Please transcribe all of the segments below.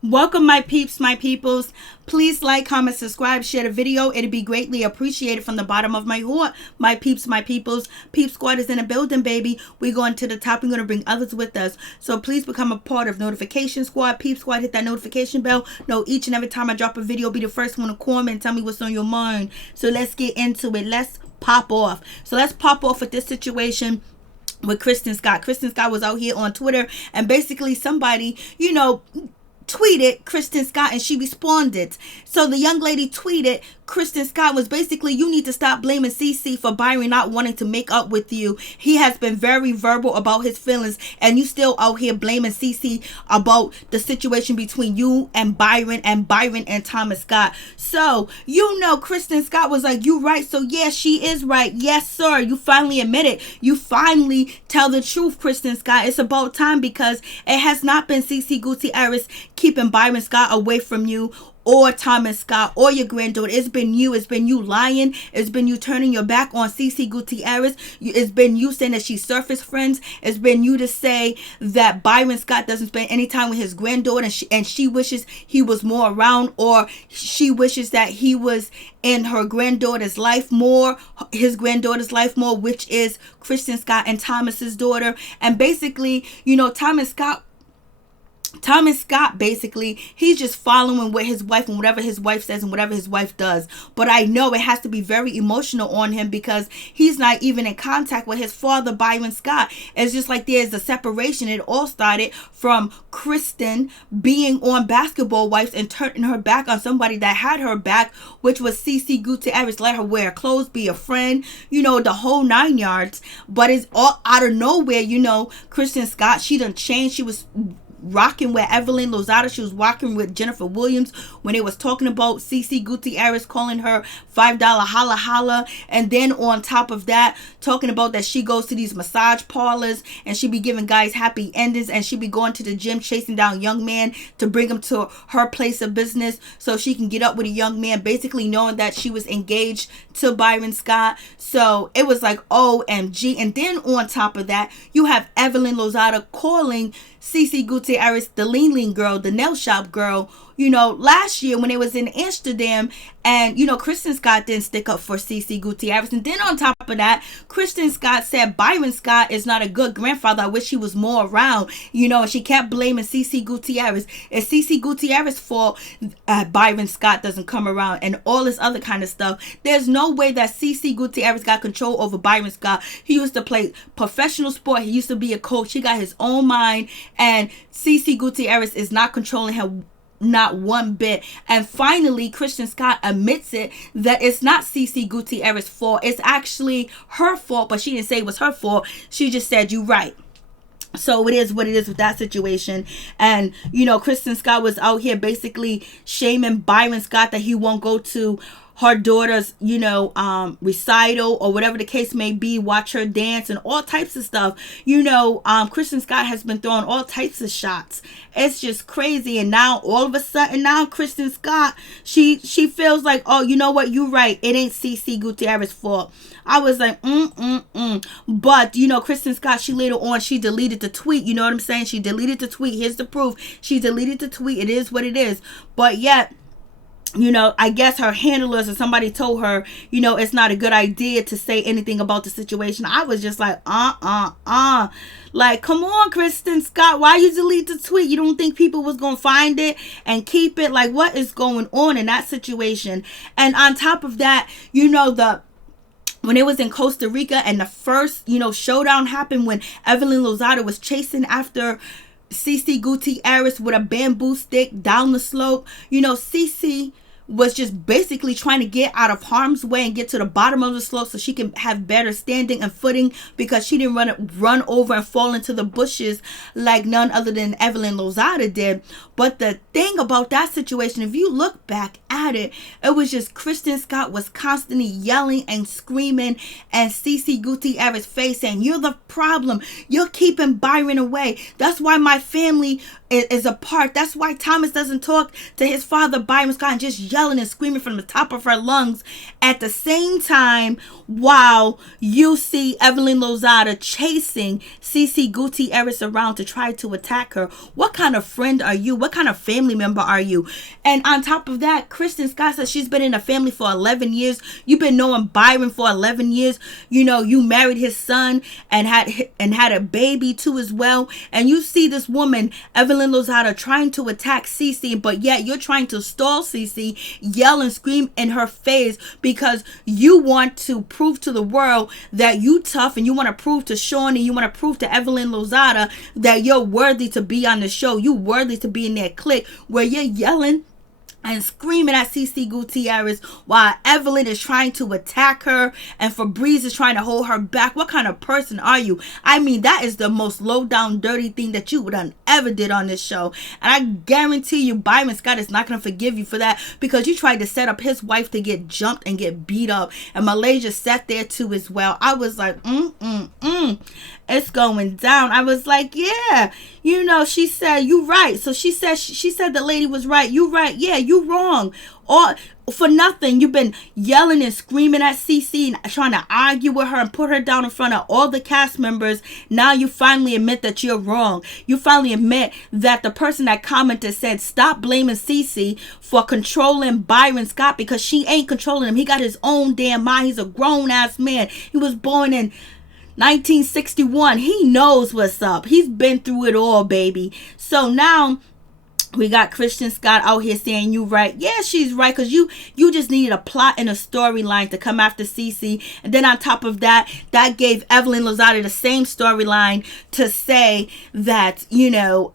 Welcome, my peeps, my peoples. Please like, comment, subscribe, share the video. It'd be greatly appreciated from the bottom of my heart. My peeps, my peoples. Peep Squad is in the building, baby. We're going to the top. We're going to bring others with us. So please become a part of Notification Squad. Peep Squad, hit that notification bell. Know each and every time I drop a video, be the first one to comment and tell me what's on your mind. So let's get into it. Let's pop off. So let's pop off with this situation with Kristen Scott. Kristen Scott was out here on Twitter, and basically somebody, tweeted Kristen Scott, and she responded. So the young lady tweeted Kristen Scott was basically, you need to stop blaming CeCe for Byron not wanting to make up with you. He has been very verbal about his feelings, and you still out here blaming CeCe about the situation between you and Byron and Thomas Scott. So, Kristen Scott was like, you right. So yeah, she is right. Yes, sir. You finally admit it. You finally tell the truth, Kristen Scott. It's about time, because it has not been CeCe Gutierrez keeping Byron Scott away from you, or Thomas Scott, or your granddaughter. It's been you. It's been you lying. It's been you turning your back on CeCe Gutierrez. It's been you saying that she's surface friends. It's been you to say that Byron Scott doesn't spend any time with his granddaughter, and she wishes he was more around, or she wishes that he was in her granddaughter's life more, his granddaughter's life more, which is Kristen Scott and Thomas's daughter. And basically, Thomas Scott, basically, he's just following what his wife and whatever his wife says and whatever his wife does. But I know it has to be very emotional on him, because he's not even in contact with his father, Byron Scott. It's just like there's a separation. It all started from Kristen being on Basketball Wives and turning her back on somebody that had her back, which was CeCe Gutierrez. Let her wear clothes, be a friend, the whole 9 yards. But it's all out of nowhere, Kristen Scott, she done changed. She was rocking with Evelyn Lozada. She was rocking with Jennifer Williams when they was talking about CeCe Gutierrez calling her $5 holla holla. And then on top of that, talking about that she goes to these massage parlors and she be giving guys happy endings, and she be going to the gym chasing down young men to bring them to her place of business so she can get up with a young man, basically knowing that she was engaged to Byron Scott. So it was like OMG. And then on top of that, you have Evelyn Lozada calling CeCe Gutierrez the lean girl, the nail shop girl, last year when it was in Amsterdam. And, Kristen Scott didn't stick up for CeCe Gutierrez. And then on top of that, Kristen Scott said Byron Scott is not a good grandfather. I wish he was more around, and she kept blaming CeCe Gutierrez. It's CeCe Gutierrez's fault Byron Scott doesn't come around, and all this other kind of stuff. There's no way that CeCe Gutierrez got control over Byron Scott. He used to play professional sport. He used to be a coach. He got his own mind, and CeCe Gutierrez is not controlling him, not one bit. And finally, Kristen Scott admits it, that it's not CeCe Gutierrez's fault. It's actually her fault, but she didn't say it was her fault. She just said, you right. So it is what it is with that situation. And, Kristen Scott was out here basically shaming Byron Scott that he won't go to her daughter's, recital or whatever the case may be, watch her dance and all types of stuff. Kristen Scott has been throwing all types of shots. It's just crazy. And now all of a sudden Kristen Scott, she feels like, oh, you know what? You're right. It ain't CeCe Gutierrez's fault. I was like, But, Kristen Scott, she later on, she deleted the tweet. You know what I'm saying? She deleted the tweet. Here's the proof. She deleted the tweet. It is what it is. But yet, I guess her handlers or somebody told her, it's not a good idea to say anything about the situation. I was just like, like, come on, Kristen Scott, why you delete the tweet? You don't think people was going to find it and keep it? Like, what is going on in that situation? And on top of that, when it was in Costa Rica and the first, showdown happened when Evelyn Lozada was chasing after CeCe Gutierrez with a bamboo stick down the slope. CeCe was just basically trying to get out of harm's way and get to the bottom of the slope so she can have better standing and footing, because she didn't run over and fall into the bushes like none other than Evelyn Lozada did. But the thing about that situation, if you look back at it, it was just Kristen Scott was constantly yelling and screaming and CeCe Gutierrez's face saying, you're the problem. You're keeping Byron away. That's why my family is apart. That's why Thomas doesn't talk to his father, Byron Scott, and just yelling and screaming from the top of her lungs at the same time while you see Evelyn Lozada chasing CeCe Gutierrez around to try to attack her. What kind of friend are you? What kind of family member are you? And on top of that, Kristen Scott says she's been in a family for 11 years. You've been knowing Byron for 11 years. You know, you married his son and had a baby too as well. And you see this woman, Evelyn Lozada, trying to attack CeCe, but yet you're trying to stall CeCe, yell and scream in her face because you want to prove to the world that you tough, and you want to prove to Shawnee, you want to prove to Evelyn Lozada that you're worthy to be on the show. You worthy to be in their clique where you're yelling and screaming at CeCe Gutierrez while Evelyn is trying to attack her and Febreze is trying to hold her back. What kind of person are you? I mean, that is the most low down dirty thing that you would have ever did on this show. And I guarantee you Byron Scott is not going to forgive you for that, because you tried to set up his wife to get jumped and get beat up, and Malaysia sat there too as well. I was like, it's going down. I was like, yeah, you know, she said, you right. So she said the lady was right. You right. Yeah, you wrong. Or for nothing. You've been yelling and screaming at CeCe and trying to argue with her and put her down in front of all the cast members. Now you finally admit that you're wrong. You finally admit that the person that commented said, stop blaming CeCe for controlling Byron Scott, because she ain't controlling him. He got his own damn mind. He's a grown ass man. He was born in 1961. He knows what's up. He's been through it all, baby. So now we got Kristen Scott out here saying you right. Yeah, she's right, because you just needed a plot and a storyline to come after CeCe. And then on top of that, that gave Evelyn Lozada the same storyline to say that, you know,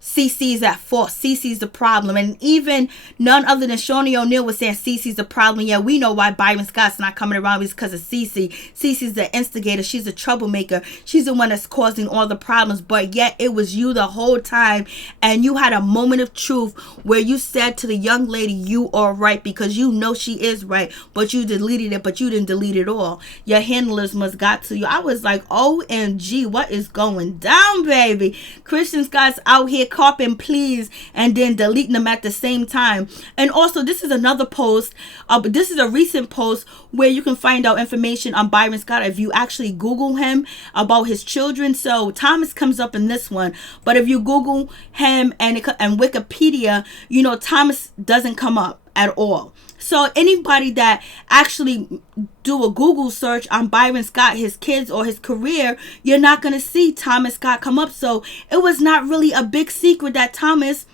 CeCe's at fault. CeCe's the problem. And even none other than ShaunieONeal was saying CeCe's the problem. Yeah, we know why Byron Scott's not coming around. It's because of CeCe. CeCe's the instigator. She's a troublemaker. She's the one that's causing all the problems. But yet it was you the whole time. And you had a moment of truth where you said to the young lady, you are right, because you know she is right, but you deleted it, but you didn't delete it all. Your handlers must got to you. I was like, OMG, what is going down, baby? Kristen Scott's out here copying please and then deleting them at the same time. And also, this is another post. This is a recent post where you can find out information on Byron Scott if you actually Google him about his children. So Thomas comes up in this one, but if you Google him and Wikipedia, you know, Thomas doesn't come up at all. So anybody that actually do a Google search on Byron Scott, his kids, or his career, you're not going to see Thomas Scott come up. So it was not really a big secret that Thomas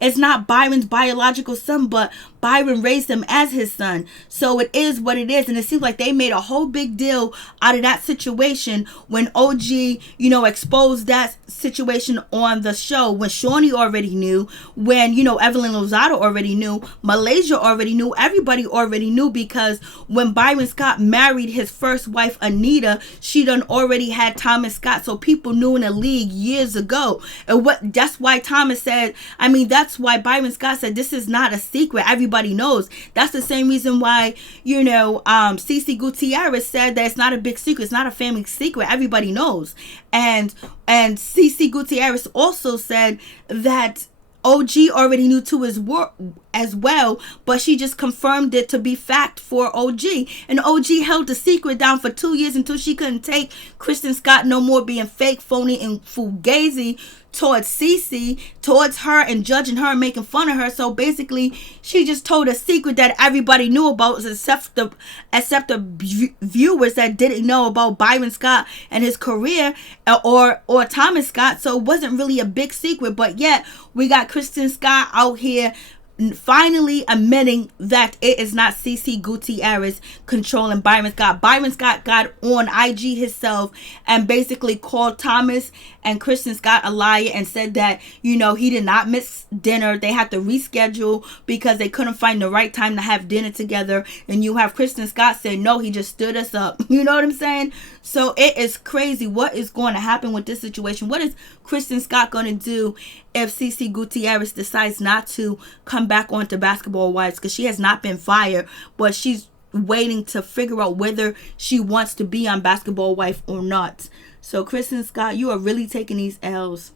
is not Byron's biological son, but Byron raised him as his son. So it is what it is. And it seems like they made a whole big deal out of that situation when OG, you know, exposed that situation on the show, when Shawnee already knew, when, you know, Evelyn Lozada already knew, Malaysia already knew, everybody already knew, because when Byron Scott married his first wife, Anita, she done already had Thomas Scott. So people knew in the league years ago. And that's why Thomas said, I mean, that's why Byron Scott said, this is not a secret. Everybody knows. That's the same reason why, you know, CeCe Gutierrez said that it's not a big secret. It's not a family secret. Everybody knows. And CeCe Gutierrez also said that OG already knew too as well, but she just confirmed it to be fact for OG. And OG held the secret down for 2 years until she couldn't take Kristen Scott no more being fake, phony, and fugazi towards CeCe, towards her, and judging her and making fun of her. So basically, she just told a secret that everybody knew about, except the viewers that didn't know about Byron Scott and his career, or Thomas Scott. So it wasn't really a big secret, but yet we got Kristen Scott out here finally admitting that it is not CeCe Gutierrez controlling Byron Scott. Byron Scott got on IG himself and basically called Thomas and Kristen Scott a liar and said that, you know, he did not miss dinner. They had to reschedule because they couldn't find the right time to have dinner together. And you have Kristen Scott saying, no, he just stood us up. You know what I'm saying? So it is crazy what is going to happen with this situation. What is Kristen Scott going to do if CeCe Gutierrez decides not to come back onto Basketball Wives? Because she has not been fired, but she's waiting to figure out whether she wants to be on Basketball Wife or not. So Kristen Scott, you are really taking these L's.